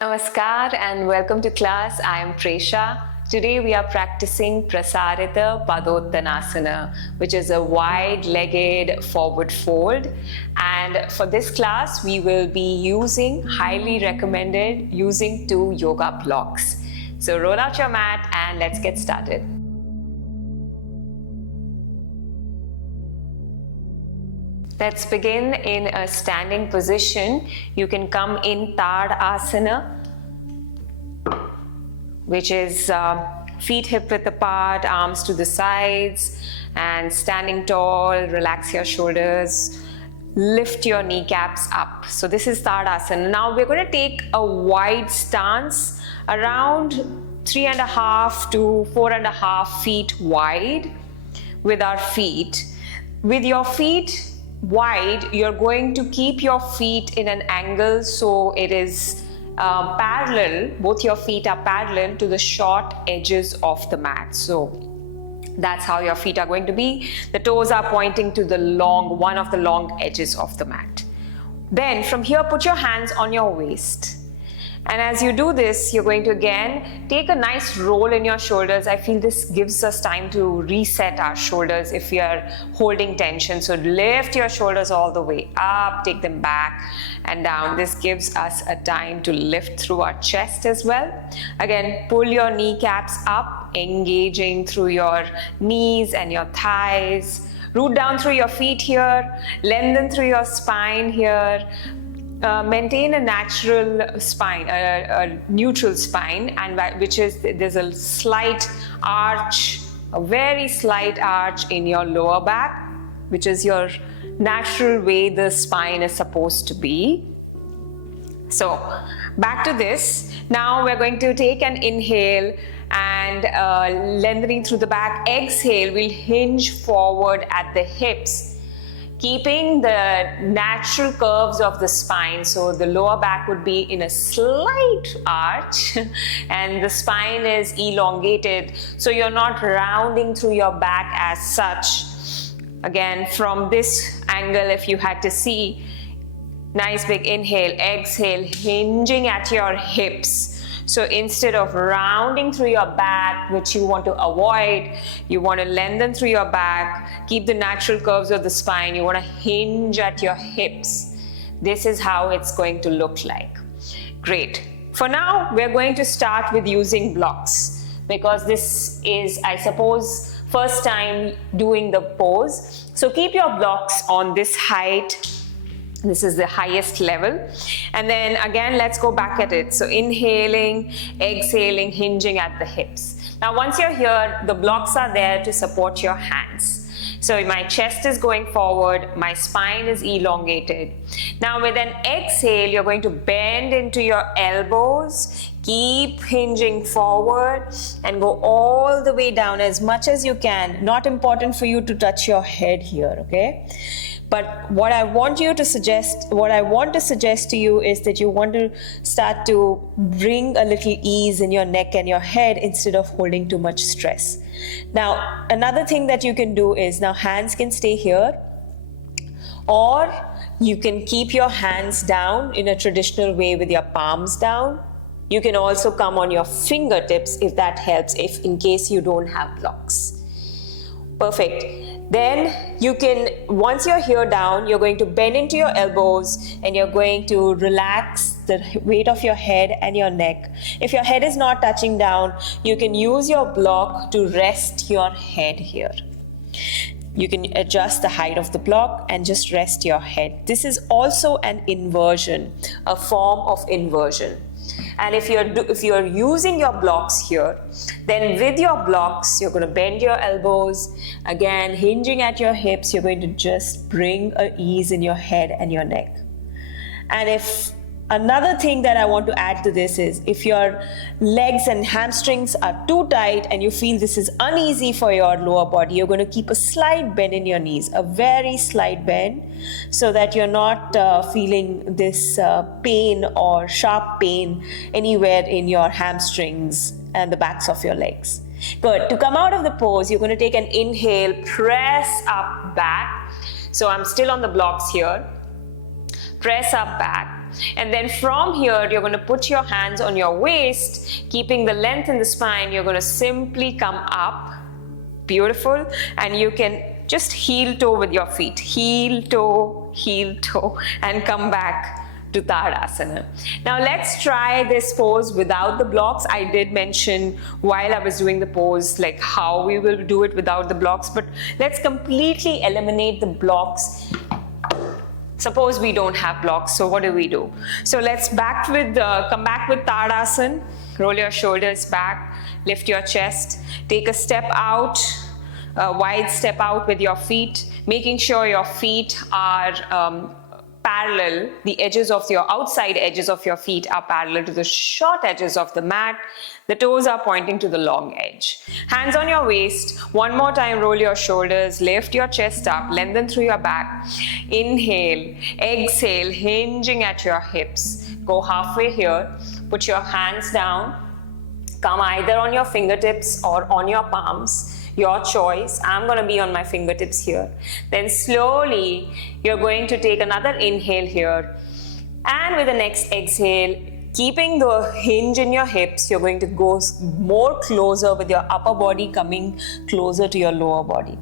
Namaskar and welcome to class. I am Presha. Today we are practicing Prasarita Padottanasana, which is a wide-legged forward fold. And for this class, we will be highly recommended using 2 yoga blocks. So roll out your mat and let's get started. Let's begin in a standing position. You can come in Tadasana, which is feet hip width apart, arms to the sides, and standing tall. Relax your shoulders, lift your kneecaps up. So this is Tadasana. Now we're going to take a wide stance, around 3.5 to 4.5 feet wide with our feet. With your feet wide, you're going to keep your feet in an angle so it is parallel, both your feet are parallel to the short edges of the mat. So that's how your feet are going to be. The toes are pointing to one of the long edges of the mat. Then from here, put your hands on your waist. And as you do this, you're going to again take a nice roll in your shoulders. I feel this gives us time to reset our shoulders if we are holding tension. So lift your shoulders all the way up, take them back and down. This gives us a time to lift through our chest as well. Again, pull your kneecaps up, engaging through your knees and your thighs. Root down through your feet here, lengthen through your spine here. Maintain a natural spine, a neutral spine, and there's a slight arch, a very slight arch in your lower back, which is your natural way the spine is supposed to be. So back to this. Now we're going to take an inhale and lengthening through the back. Exhale, we'll hinge forward at the hips, keeping the natural curves of the spine. So the lower back would be in a slight arch and the spine is elongated. So you're not rounding through your back as such. Again, from this angle, if you had to see, nice big inhale, exhale, hinging at your hips. So instead of rounding through your back, which you want to avoid, you want to lengthen through your back, keep the natural curves of the spine, you want to hinge at your hips. This is how it's going to look like. Great. For now, we're going to start with using blocks because this is, I suppose, first time doing the pose. So keep your blocks on this height. This is the highest level. And then again, let's go back at it. So inhaling, exhaling, hinging at the hips. Now, once you're here, the blocks are there to support your hands. So my chest is going forward, my spine is elongated. Now with an exhale, you're going to bend into your elbows, keep hinging forward and go all the way down as much as you can. Not important for you to touch your head here, okay? But what I want to suggest to you is that you want to start to bring a little ease in your neck and your head instead of holding too much stress. Now, another thing that you can do is, now hands can stay here, or you can keep your hands down in a traditional way with your palms down. You can also come on your fingertips if that helps, if in case you don't have blocks. Perfect. Then you can, once you're here down, you're going to bend into your elbows and you're going to relax the weight of your head and your neck. If your head is not touching down, you can use your block to rest your head here. You can adjust the height of the block and just rest your head. This is also an inversion, a form of inversion. And if you're using your blocks here, then with your blocks, you're going to bend your elbows, again, hinging at your hips. You're going to just bring an ease in your head and your neck. And if another thing that I want to add to this is, if your legs and hamstrings are too tight and you feel this is uneasy for your lower body, you're going to keep a slight bend in your knees, a very slight bend, so that you're not feeling this pain or sharp pain anywhere in your hamstrings and the backs of your legs. Good. To come out of the pose, you're going to take an inhale, press up back. So I'm still on the blocks here. Press up back. And then from here, you're going to put your hands on your waist, keeping the length in the spine. You're going to simply come up. Beautiful. And you can just heel toe with your feet. Heel toe, and come back to Tadasana. Now let's try this pose without the blocks. I did mention while I was doing the pose like how we will do it without the blocks, but let's completely eliminate the blocks. Suppose we don't have blocks, so what do? So let's come back with Tadasana. Roll your shoulders back, lift your chest, take a step out, a wide step out with your feet, making sure your feet are parallel. The edges of your outside edges of your feet are parallel to the short edges of the mat. The toes are pointing to the long edge. Hands on your waist. One more time, roll your shoulders, lift your chest up, lengthen through your back. Inhale, exhale, hinging at your hips. Go halfway here. Put your hands down. Come either on your fingertips or on your palms. Your choice. I'm going to be on my fingertips here. Then slowly, you're going to take another inhale here. And with the next exhale, keeping the hinge in your hips, you're going to go more closer with your upper body coming closer to your lower body.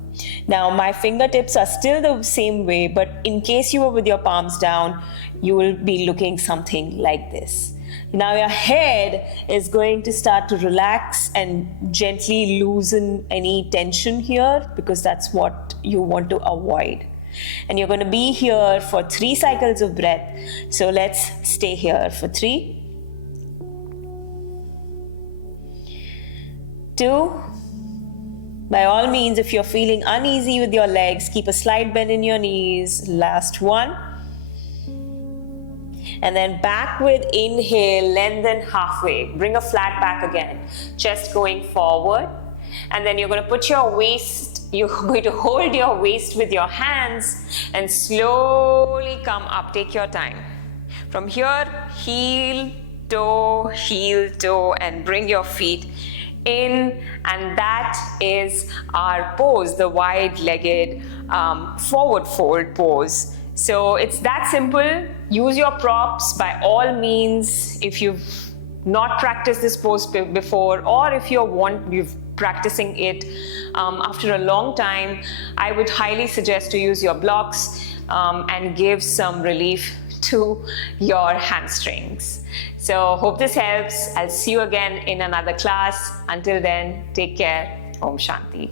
Now, my fingertips are still the same way, but in case you were with your palms down, you will be looking something like this. Now your head is going to start to relax and gently loosen any tension here, because that's what you want to avoid. And you're going to be here for 3 cycles of breath. So let's stay here for 3, 2. By all means, if you're feeling uneasy with your legs, keep a slight bend in your knees. Last 1. And then back with inhale, lengthen halfway. Bring a flat back again. Chest going forward. And then you're going to put your waist, you're going to hold your waist with your hands and slowly come up. Take your time. From here, heel, toe, and bring your feet in. And that is our pose, the wide-legged forward fold pose. So it's that simple. Use your props by all means if you've not practiced this pose before, or if you've practicing it after a long time. I would highly suggest to use your blocks and give some relief to your hamstrings. So hope this helps. I'll see you again in another class. Until then, take care. Om Shanti.